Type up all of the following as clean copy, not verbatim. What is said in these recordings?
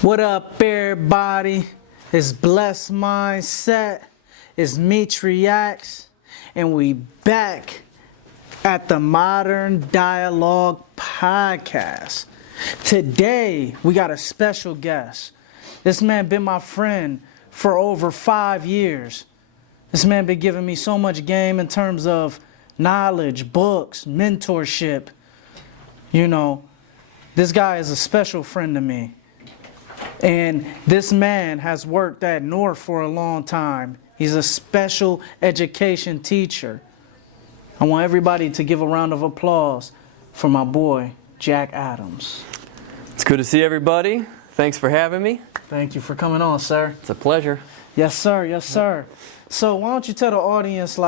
What up, everybody? It's Blessed Mindset. It's Meech Reacts, and we back at the Modern Dialogue Podcast. Today, we got a special guest. This man been my friend for over 5 years. This man been giving me so much game in terms of knowledge, books, mentorship. You know, this guy is a special friend to me. And this man has worked at North for a long time. He's a special education teacher. I want everybody to give a round of applause for my boy, Jack Adams. It's good to see everybody. Thanks for having me. Thank you for coming on, sir. It's a pleasure. Yes, sir. Yes, sir. So why don't you tell the audience,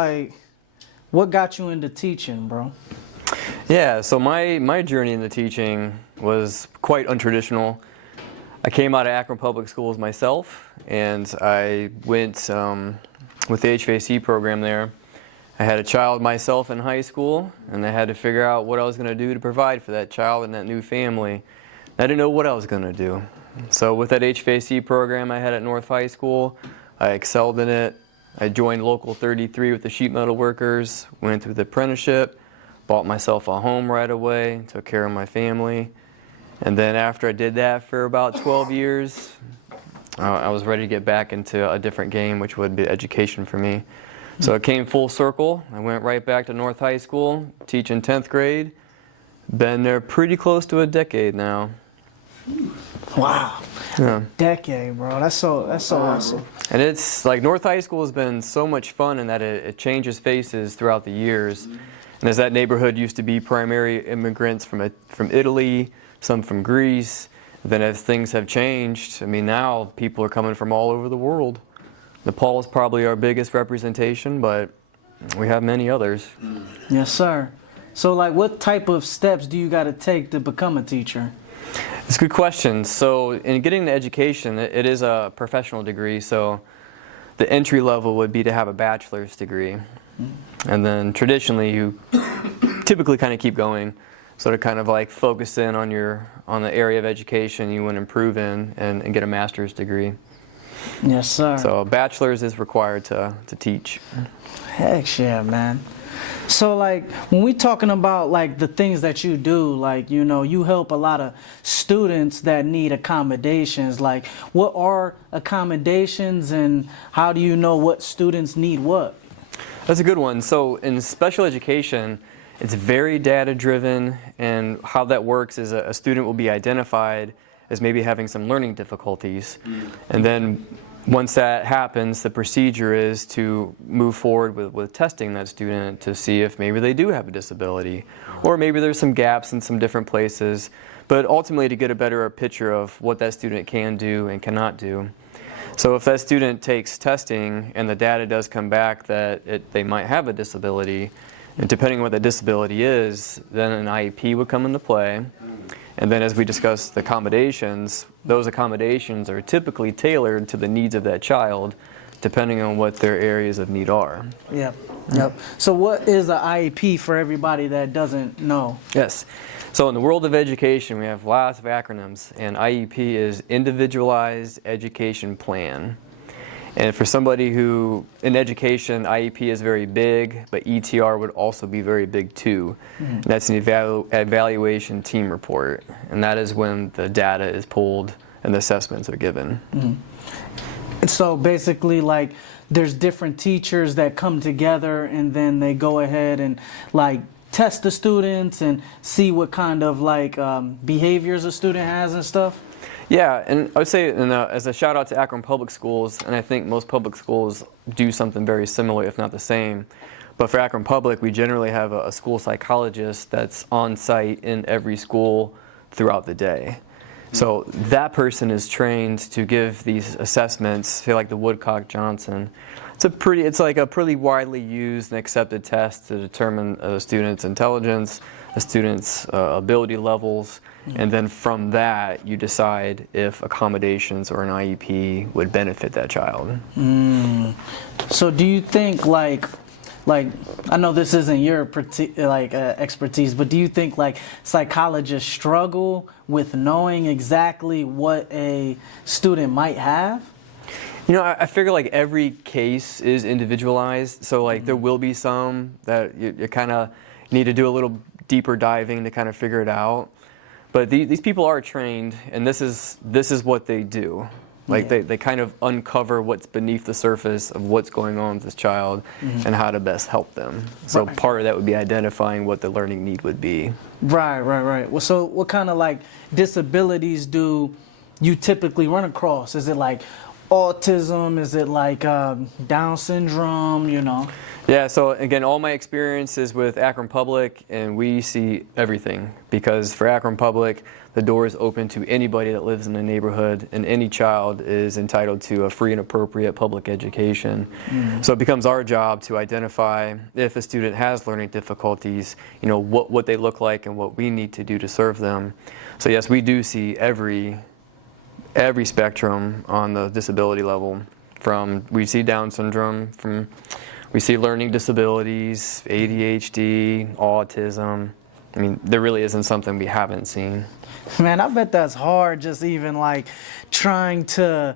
what got you into teaching, bro? Yeah, so my journey into teaching was quite untraditional. I came out of Akron Public Schools myself, and I went with the HVAC program there. I had a child myself in high school, and I had to figure out what I was going to do to provide for that child and that new family. I didn't know what I was going to do. So with that HVAC program I had at North High School, I excelled in it. I joined Local 33 with the sheet metal workers, went through the apprenticeship, bought myself a home right away, took care of my family. And then after I did that for about 12 years, I was ready to get back into a different game, which would be education for me. So it came full circle. I went right back to North High School, teaching 10th grade. Been there pretty close to a decade now. Wow. Yeah. A decade, bro. That's so awesome. And it's like North High School has been so much fun in that it changes faces throughout the years. And as that neighborhood used to be primary immigrants from Italy, some from Greece. Then as things have changed, I mean, now people are coming from all over the world. Nepal is probably our biggest representation, but we have many others. Yes, sir. So, what type of steps do you got to take to become a teacher? It's a good question. So in getting the education, it is a professional degree. So the entry level would be to have a bachelor's degree. And then traditionally, you typically kind of keep going. So to kind of focus in on the area of education you want to improve in and get a master's degree. Yes, sir. So a bachelor's is required to teach. Heck yeah, man. So when we talking about the things that you do, you help a lot of students that need accommodations. What are accommodations and how do you know what students need what? That's a good one. So in special education, it's very data driven, and how that works is a student will be identified as maybe having some learning difficulties. And then once that happens, the procedure is to move forward with testing that student to see if maybe they do have a disability, or maybe there's some gaps in some different places, but ultimately to get a better picture of what that student can do and cannot do. So if that student takes testing and the data does come back that they might have a disability, and depending on what the disability is, then an IEP would come into play. And then as we discussed the accommodations, those accommodations are typically tailored to the needs of that child, depending on what their areas of need are. Yep. So what is an IEP for everybody that doesn't know? Yes. So in the world of education, we have lots of acronyms, and IEP is Individualized Education Plan. And for somebody who, in education, IEP is very big, but ETR would also be very big too. And that's an evaluation team report. And that is when the data is pulled and the assessments are given. So basically, there's different teachers that come together and then they go ahead and test the students and see what kind of behaviors a student has and stuff? Yeah, and I would say as a shout out to Akron Public Schools, and I think most public schools do something very similar, if not the same. But for Akron Public, we generally have a school psychologist that's on site in every school throughout the day. So that person is trained to give these assessments, say like the Woodcock-Johnson. It's like a pretty widely used and accepted test to determine a student's intelligence, a student's ability levels, and then from that you decide if accommodations or an IEP would benefit that child. So do you think like, I know this isn't your expertise, but do you think like psychologists struggle with knowing exactly what a student might have? You know, I figure like every case is individualized, so like there will be some that you kind of need to do a little deeper diving to kind of figure it out. But these people are trained, and this is what they do. Like they kind of uncover what's beneath the surface of what's going on with this child and how to best help them. So part of that would be identifying what the learning need would be. Right. Well, so what kind of like disabilities do you typically run across? Is it like autism? Is it like Down syndrome, you know? Yeah, so again, all my experience is with Akron Public, and we see everything, because for Akron Public, the door is open to anybody that lives in the neighborhood, and any child is entitled to a free and appropriate public education. So it becomes our job to identify if a student has learning difficulties, you know, what they look like and what we need to do to serve them. So yes, we do see every spectrum on the disability level. We see Down syndrome, we see learning disabilities, ADHD, autism. I mean, there really isn't something we haven't seen. Man, I bet that's hard, just even like trying to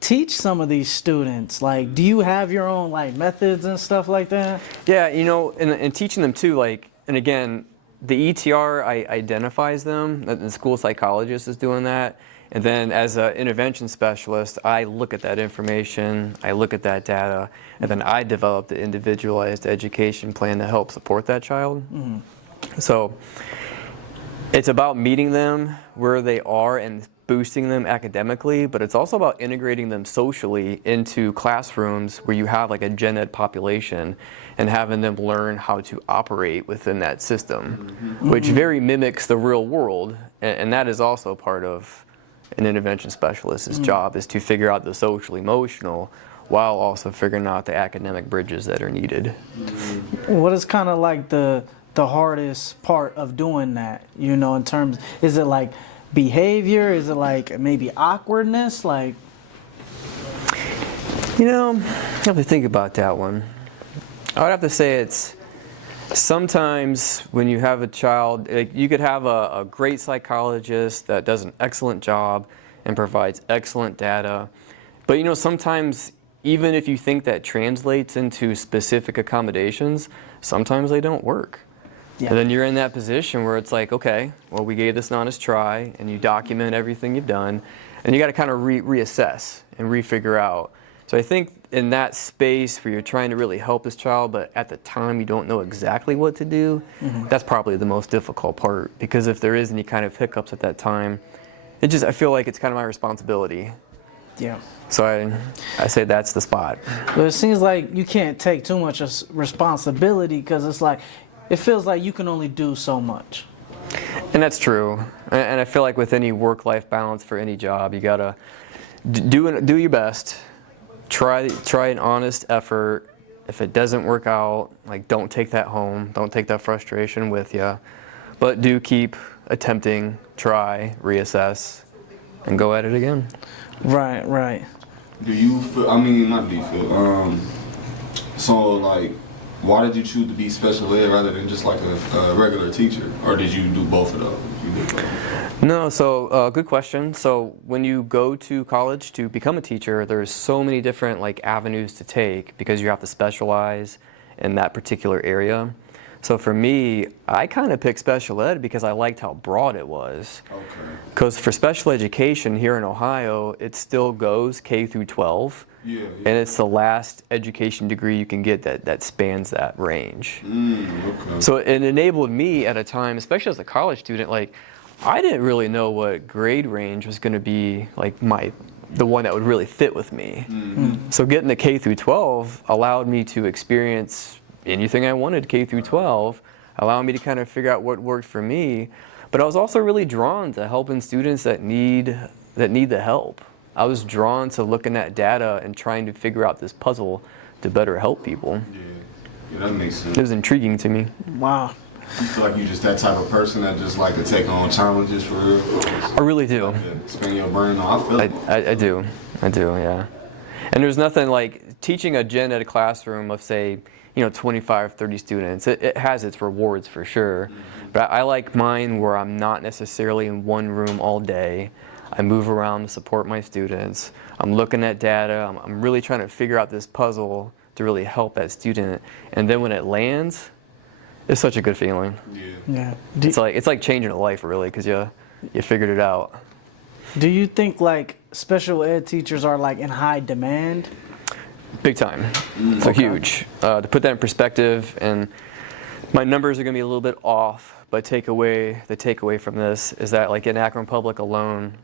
teach some of these students. Like, do you have your own like methods and stuff like that? Yeah, you know, and teaching them too, like, and again, the ETR identifies them, the school psychologist is doing that. And then as an intervention specialist, I look at that information, I look at that data, and then I develop the individualized education plan to help support that child. So it's about meeting them where they are and boosting them academically, but it's also about integrating them socially into classrooms where you have like a gen ed population and having them learn how to operate within that system, which very mimics the real world, and that is also part of an intervention specialist's job, is to figure out the social emotional while also figuring out the academic bridges that are needed. What is kind of like the hardest part of doing that, you know, in terms, is it like behavior, is it like maybe awkwardness, like? You know, I have to think about that one. I would have to say it's sometimes when you have a child, you could have a great psychologist that does an excellent job and provides excellent data, but you know, sometimes even if you think that translates into specific accommodations, sometimes they don't work. And then you're in that position where it's like, okay, well, we gave this an honest try, and you document everything you've done, and you got to kind of reassess and refigure out. So I think in that space where you're trying to really help this child, but at the time you don't know exactly what to do, that's probably the most difficult part, because if there is any kind of hiccups at that time, I feel like it's kind of my responsibility. Yeah. So I say that's the spot. But it seems like you can't take too much responsibility, because it's like, it feels like you can only do so much. And that's true. And I feel like with any work-life balance for any job, you gotta do your best. Try an honest effort. If it doesn't work out, like, don't take that home. Don't take that frustration with you. But do keep attempting, try, reassess, and go at it again. Right. Do you feel, I mean, not do you feel, so like, why did you choose to be special ed rather than just like a regular teacher? Or did you do both of those? No, so good question. So when you go to college to become a teacher, there's so many different like avenues to take, because you have to specialize in that particular area. So for me, I kind of picked special ed because I liked how broad it was. Okay. Because for special education here in Ohio, it still goes K through 12. Yeah. And it's the last education degree you can get that spans that range. Okay. So it enabled me at a time, especially as a college student, like, I didn't really know what grade range was going to be like the one that would really fit with me. So getting the K through 12 allowed me to experience anything I wanted K through 12, allowed me to kind of figure out what worked for me. But I was also really drawn to helping students that need the help. I was drawn to looking at data and trying to figure out this puzzle to better help people. Yeah, that makes sense. It was intriguing to me. Wow. You feel like you're just that type of person that just like to take on challenges for real? I really do. Spend your brain on. I feel it. I do, yeah. And there's nothing like teaching a gen ed classroom of, say, 25, 30 students. It has its rewards for sure. But I like mine where I'm not necessarily in one room all day. I move around to support my students. I'm looking at data. I'm really trying to figure out this puzzle to really help that student. And then when it lands, it's such a good feeling. Yeah. It's like changing a life, really, because you figured it out. Do you think like special ed teachers are like in high demand? Big time. So huge. To put that in perspective, and my numbers are going to be a little bit off, but the takeaway from this is that like in Akron Public alone,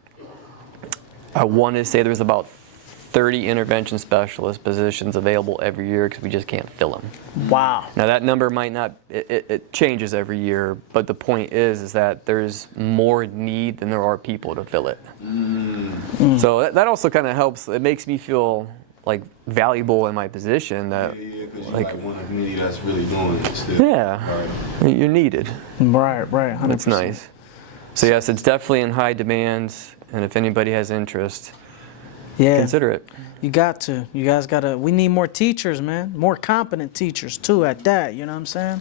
I want to say there's about 30 intervention specialist positions available every year because we just can't fill them. Wow. Now that number might not, it changes every year, but the point is that there's more need than there are people to fill it. So that also kind of helps. It makes me feel like valuable in my position. That because you're like one of many that's really doing it still. yeah, right. You're needed. Right, 100%. That's nice. So yes, it's definitely in high demand, and if anybody has interest, consider it. You got to. You guys got to. We need more teachers, man. More competent teachers, too, at that. You know what I'm saying?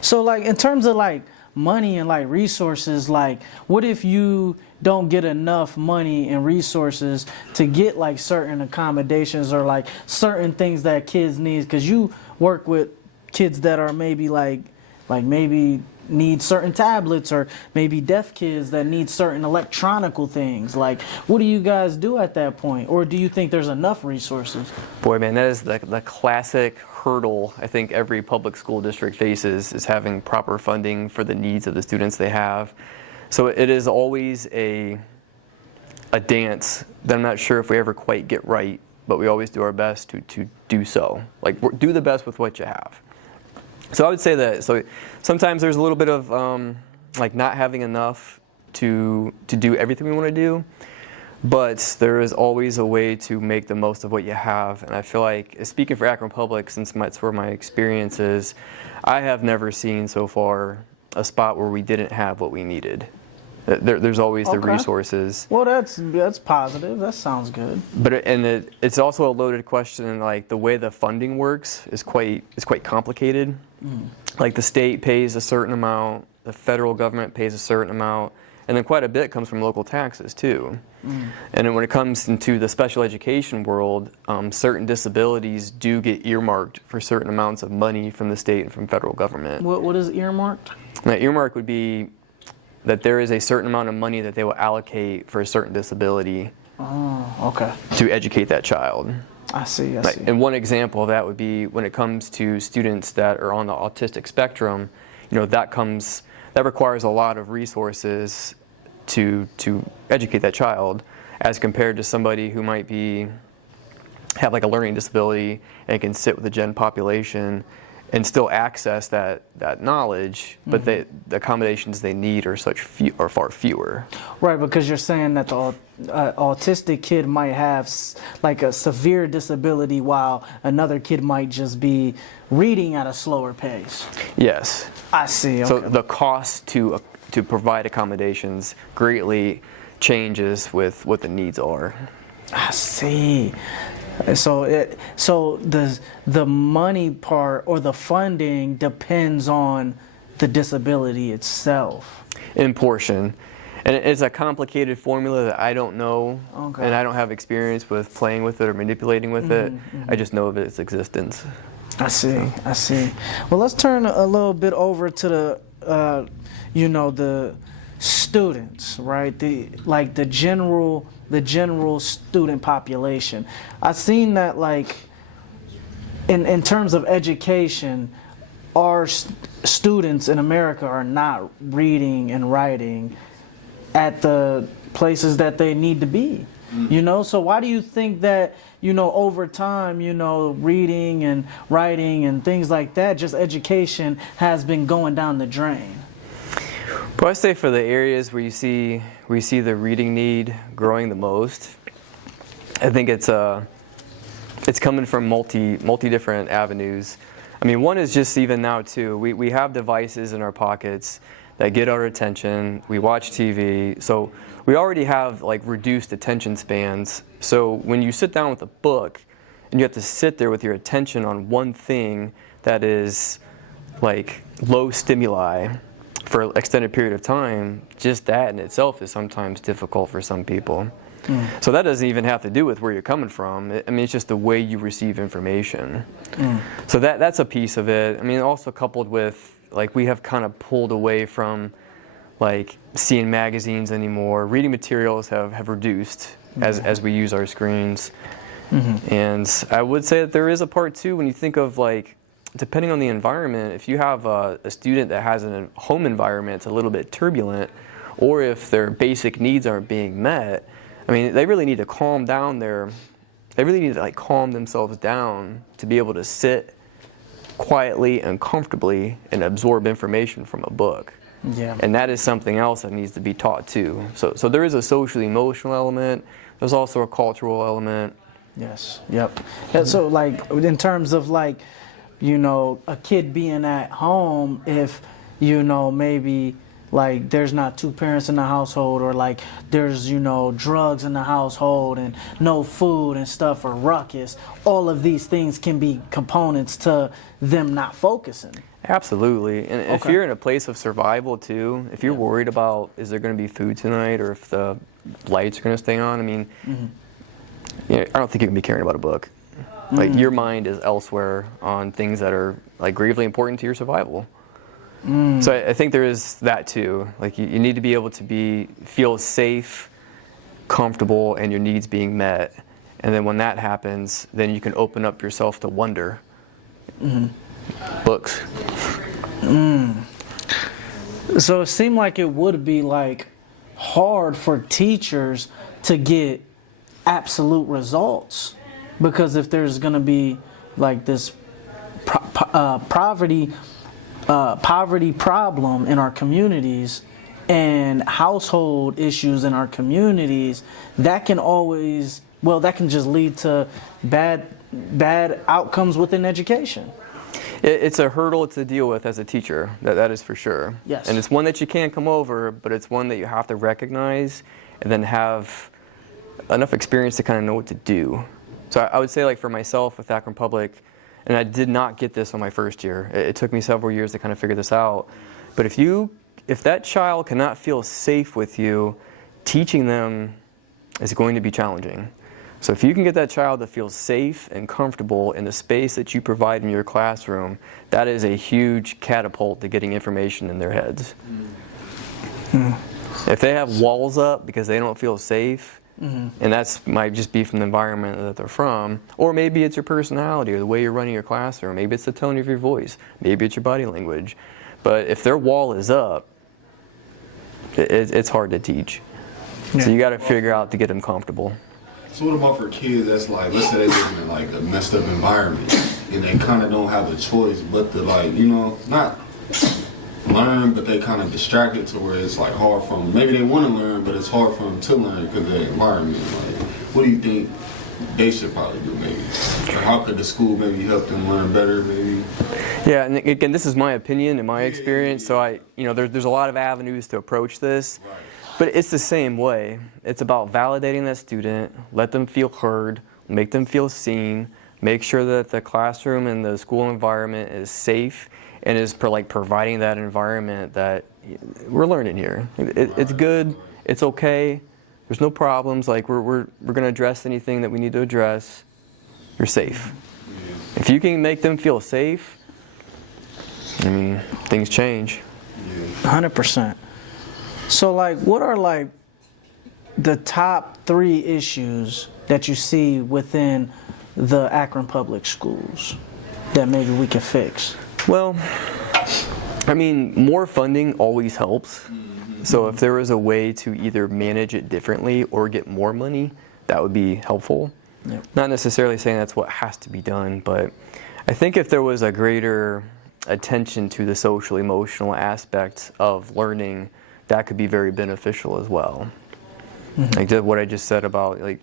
So, like, in terms of, like, money and, like, resources, like, what if you don't get enough money and resources to get, like, certain accommodations or, like, certain things that kids need? Because you work with kids that are maybe, like maybe need certain tablets, or maybe deaf kids that need certain electronical things. Like, what do you guys do at that point? Or do you think there's enough resources? Boy, man, that is the classic hurdle I think every public school district faces, is having proper funding for the needs of the students they have. So it is always a dance that I'm not sure if we ever quite get right, but we always do our best to do so. Like, do the best with what you have. So I would say that, so sometimes there's a little bit of like not having enough to do everything we want to do, but there is always a way to make the most of what you have. And I feel like, speaking for Akron Public, since that's where my experience is, I have never seen so far a spot where we didn't have what we needed. There's always the resources. Well, that's positive. That sounds good. But it's also a loaded question. Like, the way the funding works is quite complicated. Like, the state pays a certain amount, the federal government pays a certain amount, and then quite a bit comes from local taxes too. And then when it comes into the special education world, certain disabilities do get earmarked for certain amounts of money from the state and from federal government. What is earmarked? Now, earmark would be that there is a certain amount of money that they will allocate for a certain disability. Oh, okay. To educate that child. I see. And one example of that would be when it comes to students that are on the autistic spectrum. That requires a lot of resources to educate that child, as compared to somebody who might have like a learning disability and can sit with the gen population and still access that knowledge, but the accommodations they need are far fewer. Right, because you're saying that the autistic kid might have like a severe disability, while another kid might just be reading at a slower pace. Yes. I see. Okay. So the cost to provide accommodations greatly changes with what the needs are. I see. So the money part or the funding depends on the disability itself. In portion. And it's a complicated formula that I don't know, and I don't have experience with playing with it or manipulating with it. I just know of its existence. I see. Well, let's turn a little bit over to the students, right? The general student population. I've seen that, like, in terms of education, our students in America are not reading and writing at the places that they need to be. So why do you think that, over time, reading and writing and things like that, just education has been going down the drain? Well, I say for the areas where you see the reading need growing the most, I think it's coming from multi different avenues. I mean, one is just even now too. We have devices in our pockets that get our attention. We watch TV, so we already have like reduced attention spans. So when you sit down with a book and you have to sit there with your attention on one thing that is like low stimuli for an extended period of time, just that in itself is sometimes difficult for some people. So that doesn't even have to do with where you're coming from. I mean, it's just the way you receive information. So that's a piece of it. I mean, also coupled with, like, we have kind of pulled away from, like, seeing magazines anymore. Reading materials have reduced as we use our screens. And I would say that there is a part, too, when you think of, like, depending on the environment, if you have a student that has a home environment that's a little bit turbulent, or if their basic needs aren't being met, I mean, they really need to calm down they really need to, like, calm themselves down to be able to sit quietly and comfortably and absorb information from a book. Yeah. And that is something else that needs to be taught too. So there is a social emotional element. There's also a cultural element. Yes. Yep. Yeah, so, like, in terms of, like, you know, a kid being at home, if, you know, maybe, like, there's not two parents in the household, or, like, there's, you know, drugs in the household and no food and stuff, or ruckus, all of these things can be components to them not focusing. Absolutely. And if you're in a place of survival too, if you're worried about, is there going to be food tonight, or if the lights are going to stay on, I mean, I don't think you can be caring about a book. Like, your mind is elsewhere on things that are, like, gravely important to your survival. So I think there is that too. Like, you need to be able to feel safe, comfortable, and your needs being met. And then when that happens, then you can open up yourself to wonder. Books. So it seemed like it would be, like, hard for teachers to get absolute results, because if there's going to be, like, this poverty problem in our communities and household issues in our communities, that can just lead to bad outcomes within education. It's a hurdle to deal with as a teacher, that is for sure. Yes. And it's one that you can't come over, but it's one that you have to recognize and then have enough experience to kind of know what to do. So I would say, like, for myself with Akron Public, and I did not get this on my first year. It took me several years to kind of figure this out. But if that child cannot feel safe with you, teaching them is going to be challenging. So if you can get that child to feel safe and comfortable in the space that you provide in your classroom, that is a huge catapult to getting information in their heads. If they have walls up because they don't feel safe, and that might just be from the environment that they're from, or maybe it's your personality or the way you're running your classroom, maybe it's the tone of your voice, maybe it's your body language. But if their wall is up, it's hard to teach. So you got to figure out to get them comfortable. So what about for kids that's, like, let's say they live in, like, a messed up environment and they kind of don't have a choice but to, like, you know, not learn, but they kind of distracted to where it's, like, hard for them. Maybe they want to learn, but it's hard for them to learn because of the environment. Like, what do you think they should probably do, maybe? Or how could the school maybe help them learn better, maybe? Yeah, and again, this is my opinion and my experience, so there's a lot of avenues to approach this. Right. But it's the same way. It's about validating that student, let them feel heard, make them feel seen, make sure that the classroom and the school environment is safe and is providing that environment that we're learning here. It's good, it's okay, there's no problems, like we're going to address anything that we need to address. You're safe. If you can make them feel safe, I mean, things change. 100%. So, like, what are, like, the top 3 issues that you see within the Akron Public Schools that maybe we can fix? Well, I mean, more funding always helps. So if there was a way to either manage it differently or get more money, that would be helpful. Yep. Not necessarily saying that's what has to be done, but I think if there was a greater attention to the social emotional aspects of learning, that could be very beneficial as well. Like what I just said about, like,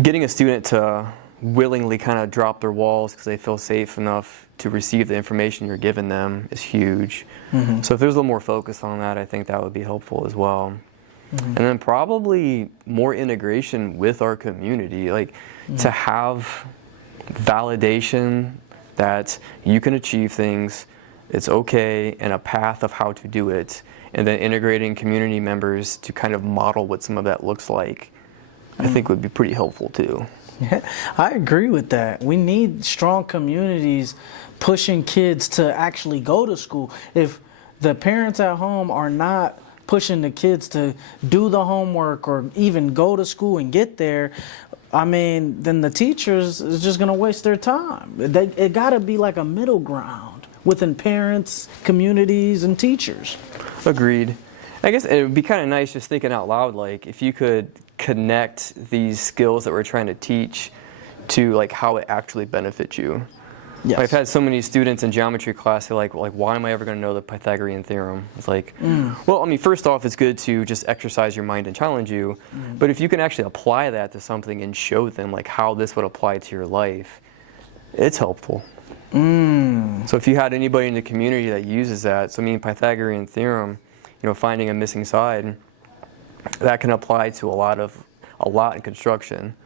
getting a student to willingly kind of drop their walls because they feel safe enough to receive the information you're giving them is huge. So if there's a little more focus on that, I think that would be helpful as well. And then probably more integration with our community, like to have validation that you can achieve things, it's okay, and a path of how to do it, and then integrating community members to kind of model what some of that looks like, I think would be pretty helpful too. Yeah, I agree with that. We need strong communities pushing kids to actually go to school. If the parents at home are not pushing the kids to do the homework or even go to school and get there, I mean, then the teachers is just going to waste their time. It got to be like a middle ground within parents, communities, and teachers. Agreed. I guess it would be kind of nice just thinking out loud, like if you could connect these skills that we're trying to teach to like how it actually benefits you. Yes. I've had so many students in geometry class who are like, why am I ever going to know the Pythagorean theorem? It's like, well, I mean, first off, it's good to just exercise your mind and challenge you. But if you can actually apply that to something and show them like how this would apply to your life, it's helpful. So if you had anybody in the community that uses that, so I mean, Pythagorean theorem, you know, finding a missing side, that can apply to a lot in construction.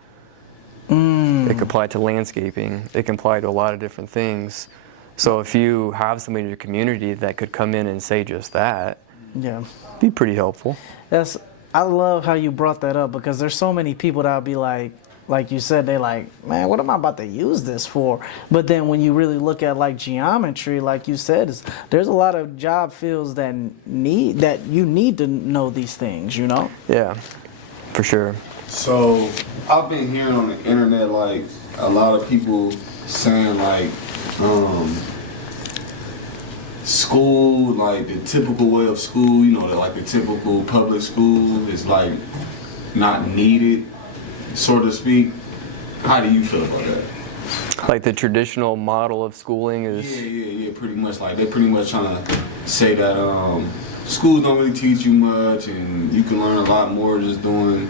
It can apply to landscaping. It can apply to a lot of different things. So if you have somebody in your community that could come in and say just that, Yeah. be pretty helpful. I love how you brought that up, because there's so many people that'll be like you said, they like, man, what am I about to use this for? But then when you really look at like geometry, like you said, there's a lot of job fields that you need to know these things, you know? Yeah, for sure. So I've been hearing on the internet like a lot of people saying like school, like the typical way of school, you know, like the typical public school is like not needed, so to speak. How do you feel about that? Like the traditional model of schooling is... Yeah, pretty much. Like they pretty much trying to say that schools don't really teach you much and you can learn a lot more just doing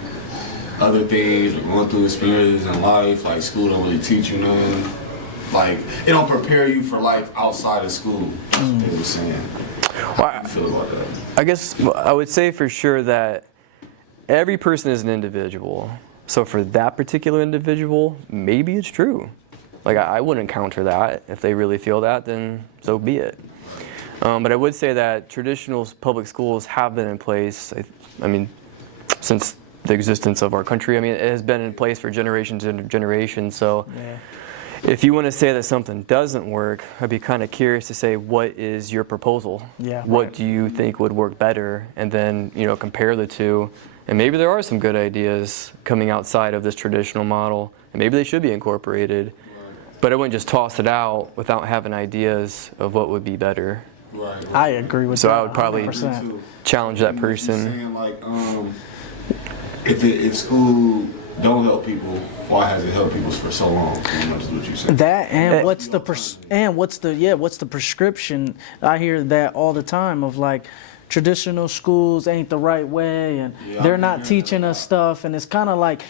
other things or going through experiences in life. Like school don't really teach you nothing. Like it don't prepare you for life outside of school. That's what they were saying. How do you feel about that? I guess I would say for sure that every person is an individual. So for that particular individual, maybe it's true. Like I wouldn't counter that. If they really feel that, then so be it. But I would say that traditional public schools have been in place, I mean, since the existence of our country. I mean, it has been in place for generations and generations. So if you want to say that something doesn't work, I'd be kind of curious to say, what is your proposal? Yeah. What do you think would work better? And then, you know, compare the two. And maybe there are some good ideas coming outside of this traditional model, and maybe they should be incorporated. But I wouldn't just toss it out without having ideas of what would be better. Right. I agree with So that. I would probably 100%. challenge that person. Saying like, if school don't help people, why has it helped people for so long? Pretty much is what you said. That and what's the prescription? I hear that all the time of like traditional schools ain't the right way and they're not teaching us stuff, and it's kind of like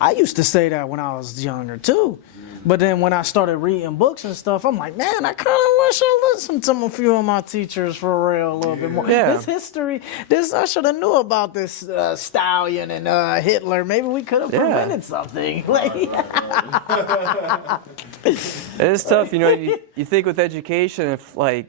I used to say that when I was younger too. But then when I started reading books and stuff, I'm like, man, I kind of wish I listened to a few of my teachers for real a little bit more. Yeah. This history, I should have knew about this Stallion and Hitler. Maybe we could have prevented something. It's tough, you know. You think with education, if like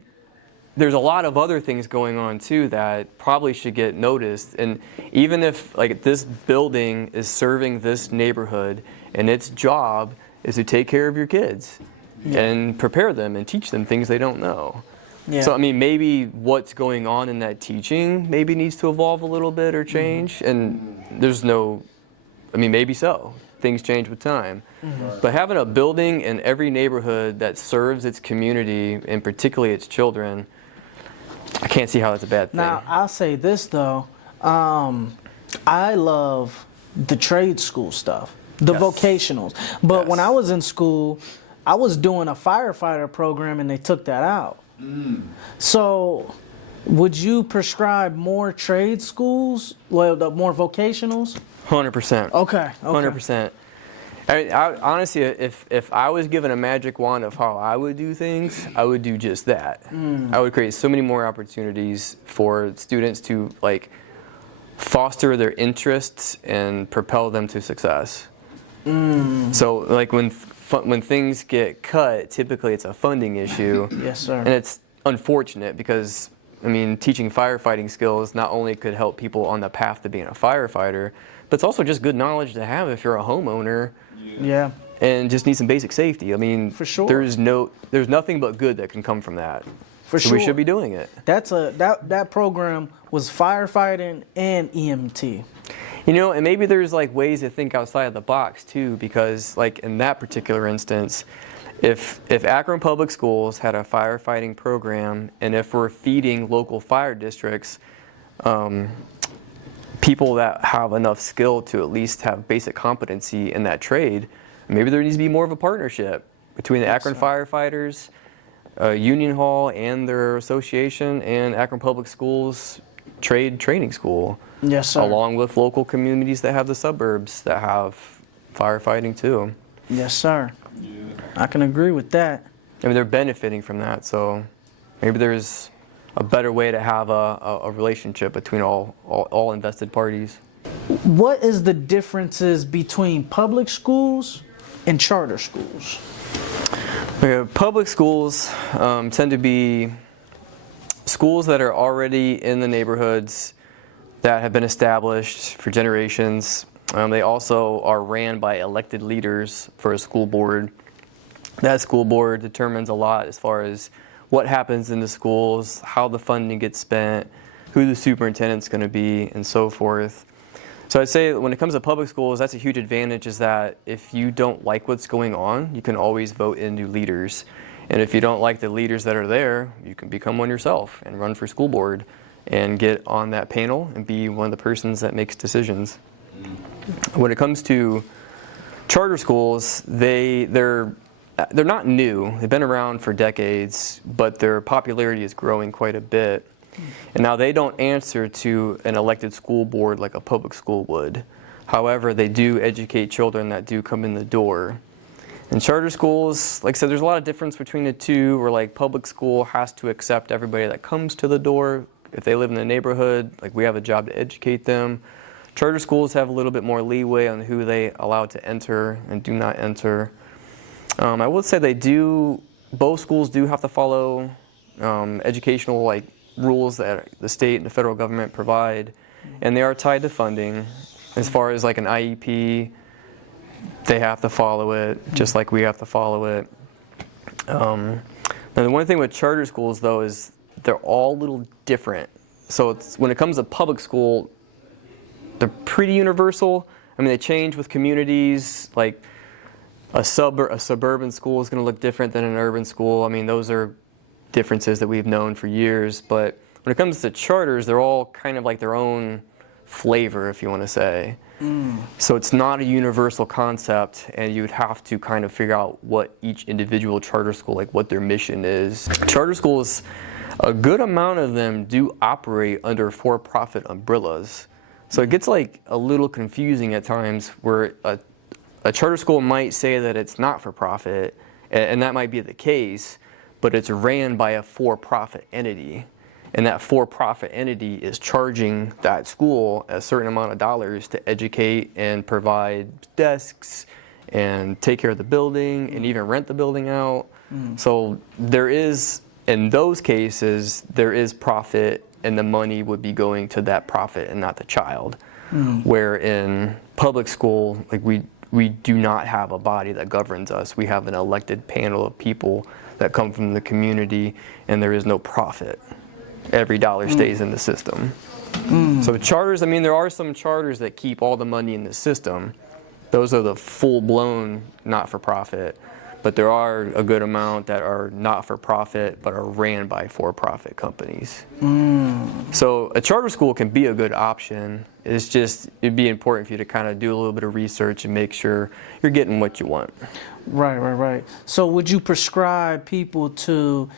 there's a lot of other things going on too that probably should get noticed, and even if like this building is serving this neighborhood and its job is to take care of your kids and prepare them and teach them things they don't know. Yeah. So I mean, maybe what's going on in that teaching maybe needs to evolve a little bit or change. And there's no, I mean, maybe so. Things change with time. But having a building in every neighborhood that serves its community and particularly its children, I can't see how that's a bad thing. Now, I'll say this though, I love the trade school stuff, the vocationals. But when I was in school, I was doing a firefighter program and they took that out. So would you prescribe more trade schools, well, more vocationals? 100%. Okay. 100%. I mean, honestly, if I was given a magic wand of how I would do things, I would do just that. I would create so many more opportunities for students to like foster their interests and propel them to success. So like when things get cut, typically it's a funding issue. Yes, sir. And it's unfortunate because, I mean, teaching firefighting skills not only could help people on the path to being a firefighter, but it's also just good knowledge to have if you're a homeowner. Yeah. And just need some basic safety. I mean, For sure. there's nothing but good that can come from that. For so sure. we should be doing it. That program was firefighting and EMT. You know, and maybe there's like ways to think outside of the box too, because like in that particular instance, if Akron Public Schools had a firefighting program, and if we're feeding local fire districts people that have enough skill to at least have basic competency in that trade, maybe there needs to be more of a partnership between the Akron firefighters, Union Hall and their association, and Akron Public Schools training school. Yes, sir. Along with local communities that have the suburbs that have firefighting too. Yes, sir. Yeah. I can agree with that. I mean, they're benefiting from that, so maybe there's a better way to have a relationship between all invested parties. What is the differences between public schools and charter schools? Public schools tend to be schools that are already in the neighborhoods that have been established for generations. They also are ran by elected leaders for a school board. That school board determines a lot as far as what happens in the schools, how the funding gets spent, who the superintendent's going to be, and so forth. So I'd say when it comes to public schools, that's a huge advantage, is that if you don't like what's going on, you can always vote in new leaders. And if you don't like the leaders that are there, you can become one yourself and run for school board and get on that panel and be one of the persons that makes decisions. When it comes to charter schools, they're not new. They've been around for decades, but their popularity is growing quite a bit. And now they don't answer to an elected school board like a public school would. However, they do educate children that do come in the door. In charter schools, like I said, there's a lot of difference between the two, where like public school has to accept everybody that comes to the door. If they live in the neighborhood, like we have a job to educate them. Charter schools have a little bit more leeway on who they allow to enter and do not enter. I would say both schools do have to follow educational like rules that the state and the federal government provide, and they are tied to funding. As far as like an IEP, they have to follow it just like we have to follow it. Now the one thing with charter schools though is they're all a little different. So when it comes to public school, they're pretty universal. I mean, they change with communities. Like a suburban school is going to look different than an urban school. I mean, those are differences that we've known for years. But when it comes to charters, they're all kind of like their own flavor, if you want to say. So it's not a universal concept, and you'd have to kind of figure out what each individual charter school, like what their mission is. Charter schools, a good amount of them do operate under for-profit umbrellas. So it gets like a little confusing at times, where a charter school might say that it's not for profit, and that might be the case, but it's ran by a for-profit entity. And that for-profit entity is charging that school a certain amount of dollars to educate and provide desks and take care of the building and even rent the building out. So there is, in those cases, there is profit, and the money would be going to that profit and not the child. Where in public school, like we do not have a body that governs us. We have an elected panel of people that come from the community, and there is no profit. Every dollar stays in the system. So charters, I mean, there are some charters that keep all the money in the system. Those are the full-blown not-for-profit. But there are a good amount that are not-for-profit but are ran by for-profit companies. So a charter school can be a good option. It's just, it'd be important for you to kind of do a little bit of research and make sure you're getting what you want. Right. So would you prescribe people to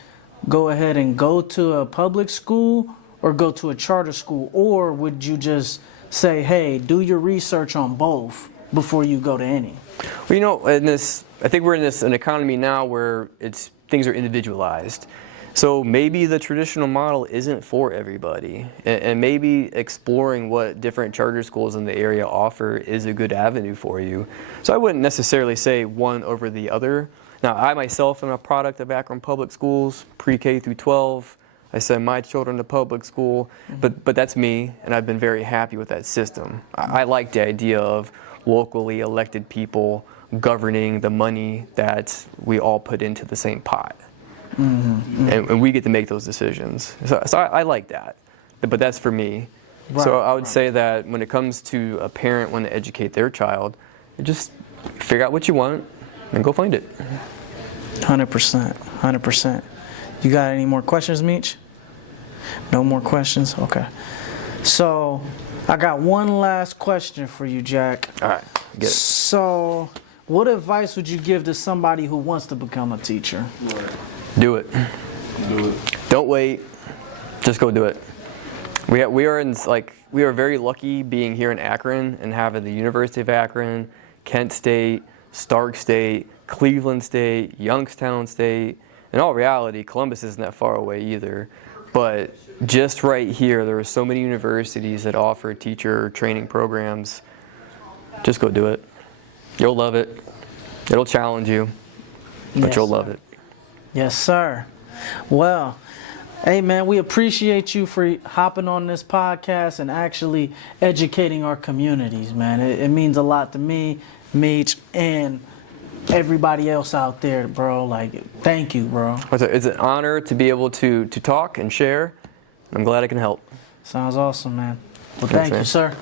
go ahead and go to a public school or go to a charter school? Or would you just say, hey, do your research on both before you go to any? Well, you know, I think we're in an economy now where things are individualized. So maybe the traditional model isn't for everybody, and maybe exploring what different charter schools in the area offer is a good avenue for you. So I wouldn't necessarily say one over the other. Now, I myself am a product of Akron Public Schools, pre-K through 12. I send my children to public school, but that's me, and I've been very happy with that system. I like the idea of locally elected people governing the money that we all put into the same pot. And we get to make those decisions. So I like that, but that's for me. Right, so I would say that when it comes to a parent wanting to educate their child, just figure out what you want and go find it. 100%, 100%. You got any more questions, Meech? No more questions? Okay. So I got one last question for you, Jack. All right, get it. So what advice would you give to somebody who wants to become a teacher? Do it. Do it. Don't wait. Just go do it. We are very lucky being here in Akron and having the University of Akron, Kent State, Stark State, Cleveland State, Youngstown State. In all reality, Columbus isn't that far away either. But just right here, there are so many universities that offer teacher training programs. Just go do it. You'll love it. It'll challenge you, but you'll love it. Yes, sir. Well, hey, man, we appreciate you for hopping on this podcast and actually educating our communities, man. It means a lot to me, Meech, and everybody else out there, bro. Like, thank you, bro. It's an honor to be able to talk and share. I'm glad I can help. Sounds awesome, man. Well, thank you, sir.